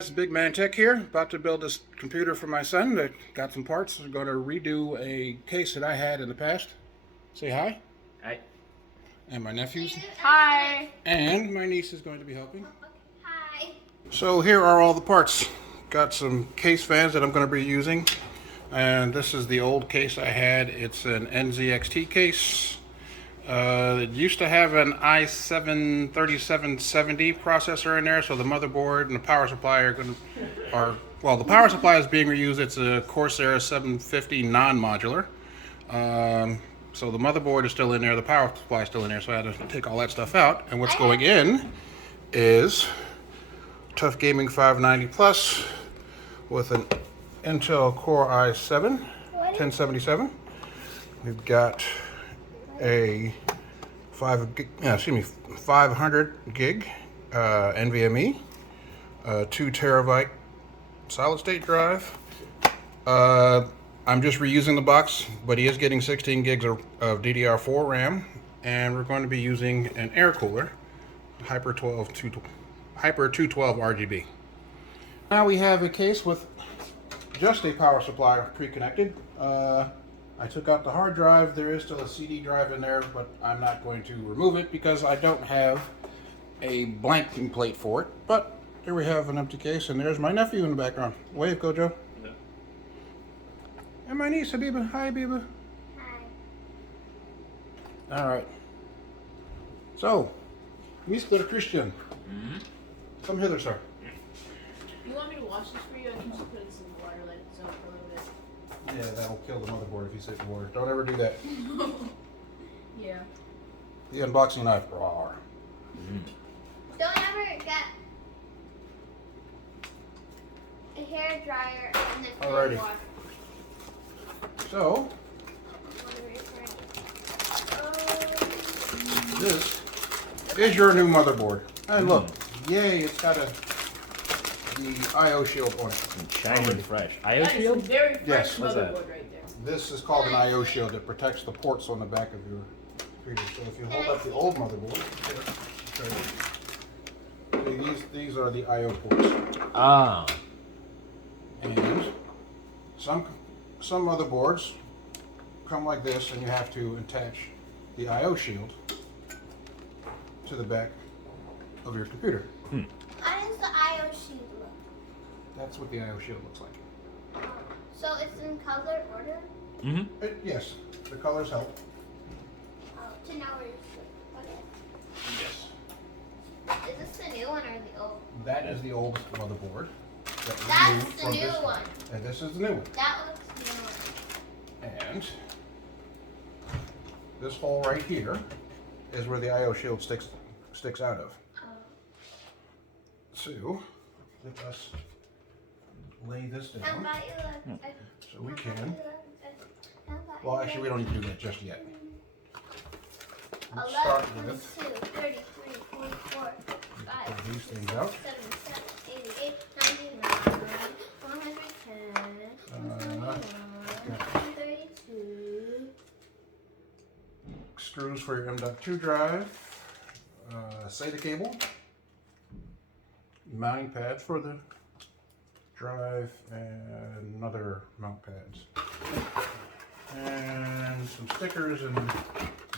This is Big Man Tech here, about to build this computer for my son. That got some parts. I'm going to redo a case that I had in the past. Say hi. Hi. And my nephews. Hi. And my niece is going to be helping. Hi. So here are all the parts. Got some case fans that I'm going to be using. And this is the old case I had. It's an NZXT case. It used to have an i7-3770 processor in there, so the motherboard and the power supply are going to, the power supply is being reused. It's a Corsair 750 non-modular. So the motherboard is still in there, the power supply is still in there, so I had to take all that stuff out. And what's going in is Tough Gaming 590 Plus with an Intel Core i7 1077. We've got a 500 gig NVMe, 2 terabyte solid state drive. I'm just reusing the box, but he is getting 16 gigs of DDR4 RAM, and we're going to be using an air cooler, Hyper 212 RGB. Now we have a case with just a power supply pre-connected. I took out the hard drive. There is still a CD drive in there, but I'm not going to remove it because I don't have a blanking plate for it. But here we have an empty case, and there's my nephew in the background. Wave, Gojo. Yeah. And my niece, Habiba. Hi, Habiba. Hi. All right. So, Mr. Christian, come hither, sir. You want me to wash this for you? I can just put it in some water, let it soak for a little bit. Yeah, that'll kill the motherboard if you sit in water. Don't ever do that. Yeah. The unboxing knife. Rawr. Don't ever get a hair dryer and then Alrighty. water. So, this is your new motherboard. And look, yay, it's got the I/O shield on it. Shiny and fresh. IO That is a shield? very fresh Yes. What's that? motherboard right there. This is called an I/O shield. It protects the ports on the back of your computer. So if you hold up the old motherboard, these are the I/O ports. Ah. And some motherboards come like this, and you have to attach the I/O shield to the back of your computer. How does the I/O sheet look? That's what the I/O shield looks like. So it's in color order? Mm-hmm. Yes, the colors help. To know where you should put it. Yes. Is this the new one or the old? That is the old motherboard. That was That's moved the from new this one. And this is the new one. That looks new. And this hole right here is where the I/O shield sticks out of. So, let us lay this How down. about you look? So we can. Well, actually, we don't need to do that just yet. Let's start 11, with 22, 33, 44, 5, pull these things out. 77, 88, 99, 110, 132. Screws for your M.2 drive. SATA cable. Mounting pad for the drive, and another mount pads. And some stickers and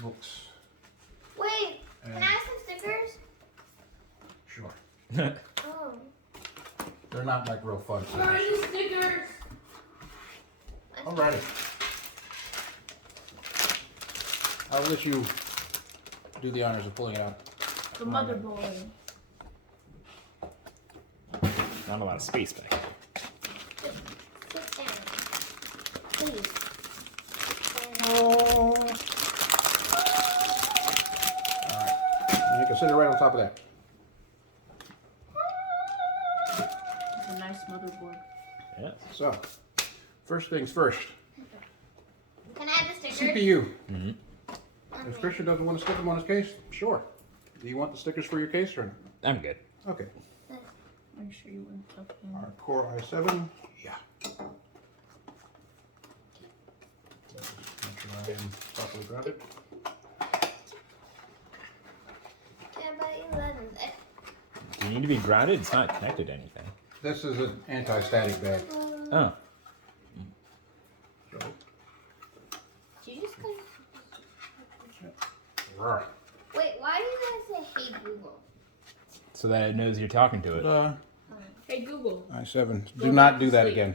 books. Wait, can I And have some stickers? sure. Oh. They're not like real fun Where are stickers. the stickers? Alrighty. I'll let you do the honors of pulling it out. The motherboard. Not a lot of space back here. Sit down. Please. Alright. You can sit it right on top of that. It's a nice motherboard. Yeah. So, first things first. Can I have the stickers? CPU. Mm-hmm. If Christian doesn't want to stick them on his case, sure. Do you want the stickers for your case or no? I'm good. Okay. Are you sure you wouldn't tuck in? Our Core i7. Yeah. Make sure I am properly grounded. Yeah, but 11. Do you need to be grounded? It's not connected to anything. This is an anti-static bag. Oh. So, Did you just go? right. Wait, why do you guys say "Hey Google"? So that it knows you're talking to it. Hey Google. i7. Go Do not back do to that sleep. again.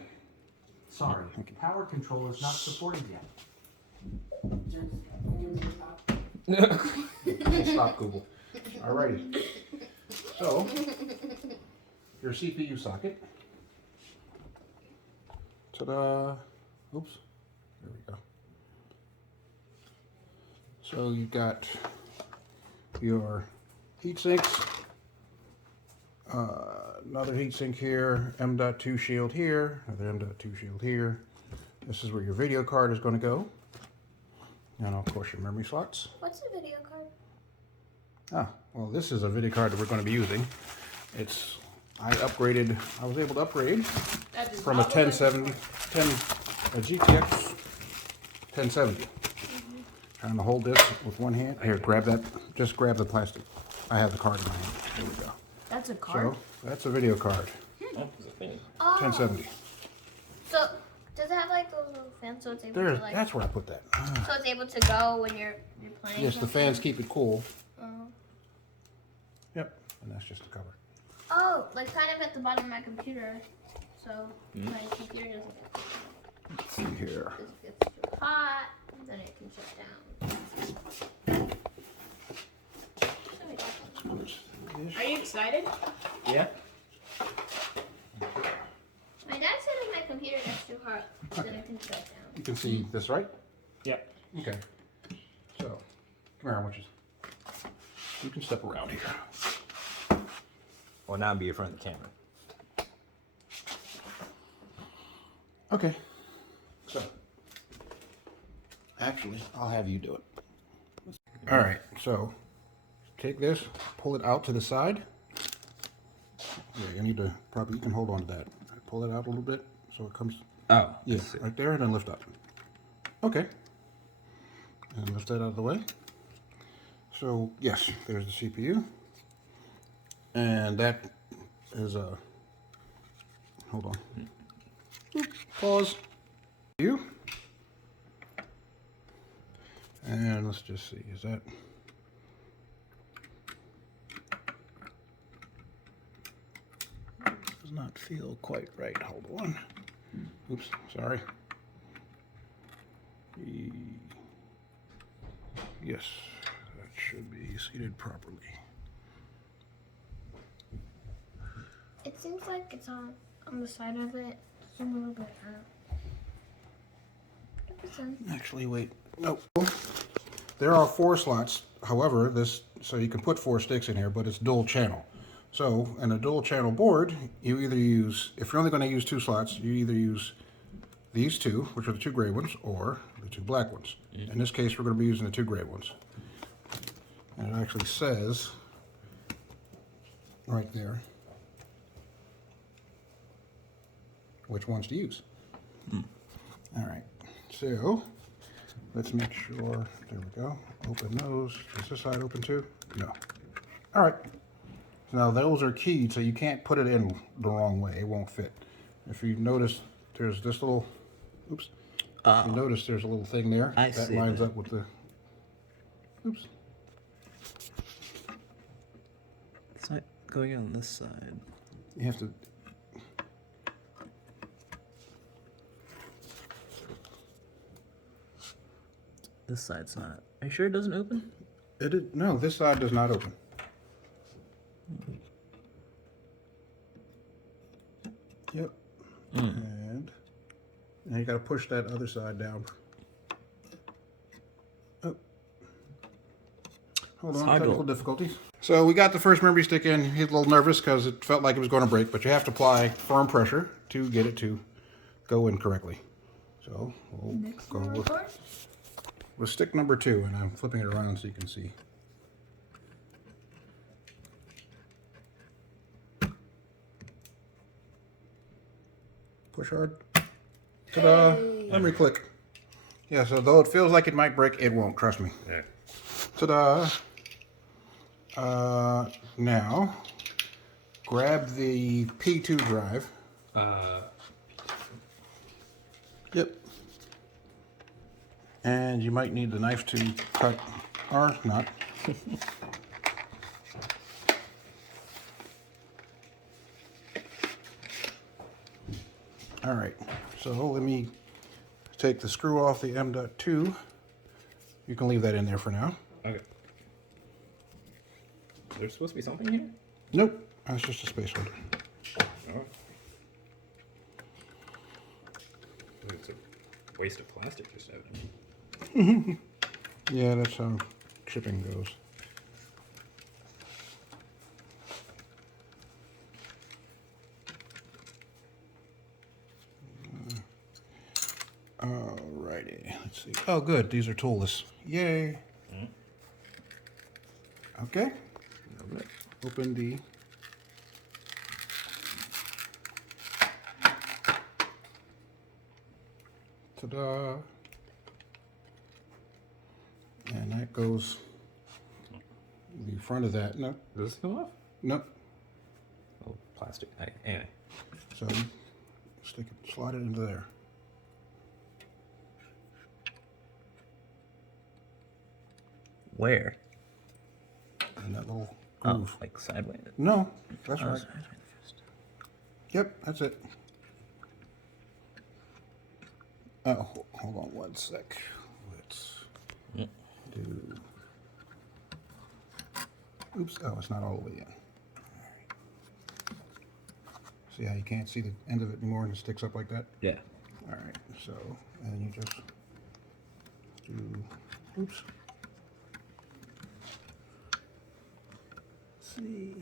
Sorry, power control is not supported yet. Stop Google. Alrighty. So, your CPU socket. Ta-da. Oops. There we go. So you got your heat sinks. Another heatsink here, M.2 shield here, another M.2 shield here. This is where your video card is going to go. And of course your memory slots. What's a video card? Ah, well this is a video card that we're going to be using. I was able to upgrade That does from a not look like 1070, a GTX 1070. Trying to hold this with one hand. Here, grab that, just grab the plastic. I have the card in my hand. There we go. That's a card. So, that's a video card, Oh, there's a thing. Oh, 1070. so does it have like those little fans so it's able There, to like? that's where I put that. So it's able to go when you're playing. Yes, the something? fans keep it cool. Oh. Yep, and that's just the cover. Oh, like kind of at the bottom of my computer, so my computer doesn't get Let's see here. if it gets too hot, then it can shut down. Are you excited? Yeah. My dad said if my computer gets too hot, then it can shut down. You can see this, right? Yep. Okay. So, come here, I want you. You can step around here. Well, now be in front of the camera. Okay. So, actually, I'll have you do it. All right. So, take this, pull it out to the side. Yeah, you need to probably, you can hold on to that. Pull it out a little bit so it comes. Oh. Yeah, right there, and then lift up. Okay. And lift that out of the way. So, yes, there's the CPU. And that is a. Hold on. Pause. You. And let's just see, is that. Does not feel quite right. Hold on. Oops, sorry. Yes, that should be seated properly. It seems like it's on the side of it. It's a little bit out. Actually, wait. No. There are 4 slots. However, so you can put 4 sticks in here, but it's dual channel. So, in a dual channel board, you either use, if you're only going to use 2 slots, you either use these 2, which are the 2 gray ones, or the 2 black ones. In this case, we're going to be using the 2 gray ones. And it actually says right there which ones to use. All right, so let's make sure, there we go. Open those. Is this side open too? No. All right. Now those are keyed, so you can't put it in the wrong way. It won't fit. If you notice, there's this little, oops. You notice there's a little thing there. I that see lines that. up with the, oops. It's not going on this side. You have to, This side's not. Are you sure it doesn't open? no, this side does not open. Yep. And now you got to push that other side down. Oh. Hold on, technical difficulties. So we got the first memory stick in. He's a little nervous because it felt like it was going to break, but you have to apply firm pressure to get it to go in correctly. So we'll go with stick number 2, and I'm flipping it around so you can see. Push hard. Ta-da! Memory click. Yeah, so though it feels like it might break, it won't, trust me. Yeah. Ta-da! Now, grab the P2 drive. Yep. And you might need the knife to cut, or not. All right, so let me take the screw off the M.2. You can leave that in there for now. Okay. There's supposed to be something here? Nope, that's just a space holder. Oh. It's a waste of plastic, just evidently. Yeah, that's how shipping goes. Alrighty, let's see. Oh, good, these are toolless. Yay. Okay. Open the ta-da. And that goes the front of that. No, Does this come off? nope. Oh, plastic. Anyway. So stick it, slide it into there. Where? And that little Oh, groove. like sideways. No, that's Oh, right. sideways. Yep, that's it. Oh, hold on one sec. Let's do. Oops. Oh, it's not all the way in. See how you can't see the end of it anymore and it sticks up like that? Yeah. All right. So, and you just do. Oops. See.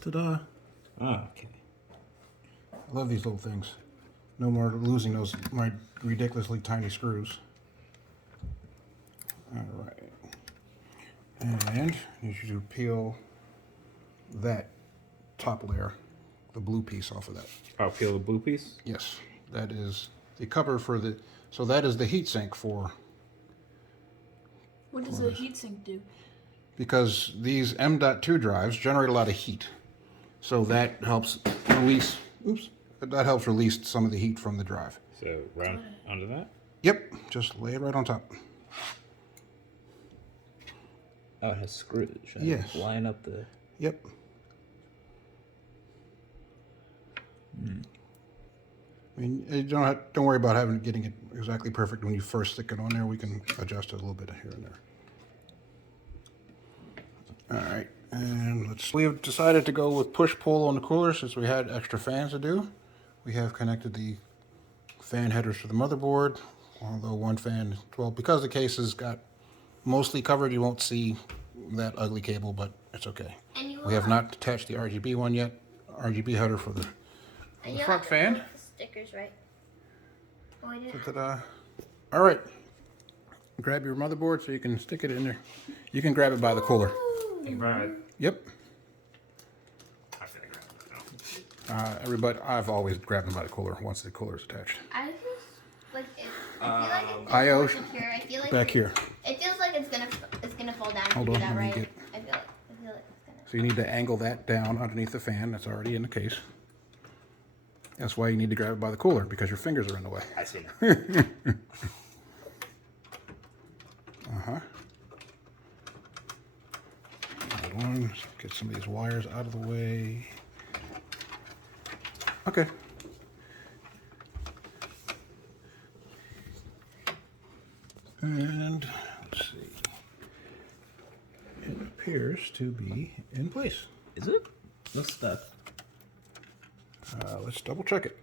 Ta-da. Oh, okay. I love these little things. No more losing those my ridiculously tiny screws. All right. And you should peel that top layer, the blue piece off of that. I'll peel the blue piece. Yes, that is the cover for the. So that is the heat sink for. What does the heatsink do? Because these M.2 drives generate a lot of heat, so that helps release. Oops. That helps release some of the heat from the drive. So right under that. Yep, just lay it right on top. Oh, it has screws. Should I Yes. line up the. Yep. I mean, you don't worry about getting it exactly perfect when you first stick it on there. We can adjust it a little bit here and there. All right, and we have decided to go with push-pull on the cooler since we had extra fans to do. We have connected the fan headers to the motherboard, although one fan, well, because the case has got mostly covered, you won't see that ugly cable, but it's okay. And We have not attached the RGB one yet. RGB header for the And front fan. The stickers, right? Oh, I didn't. Ta-da. All right. Grab your motherboard so you can stick it in there. You can grab it by the cooler. Right. Yep. I feel like Everybody, I've always grabbed them by the cooler once the cooler is attached. I just like it. I feel like it's I.O. more secure. I feel like Back here. It feels like it's gonna fall down. Hold if you on, do that let me right. get- I feel like it's gonna. So you need to angle that down underneath the fan that's already in the case. That's why you need to grab it by the cooler, because your fingers are in the way. I see. Uh-huh. Hold on, get some of these wires out of the way. Okay. And let's see. It appears to be in place. Is it? No stuff. Let's double check it.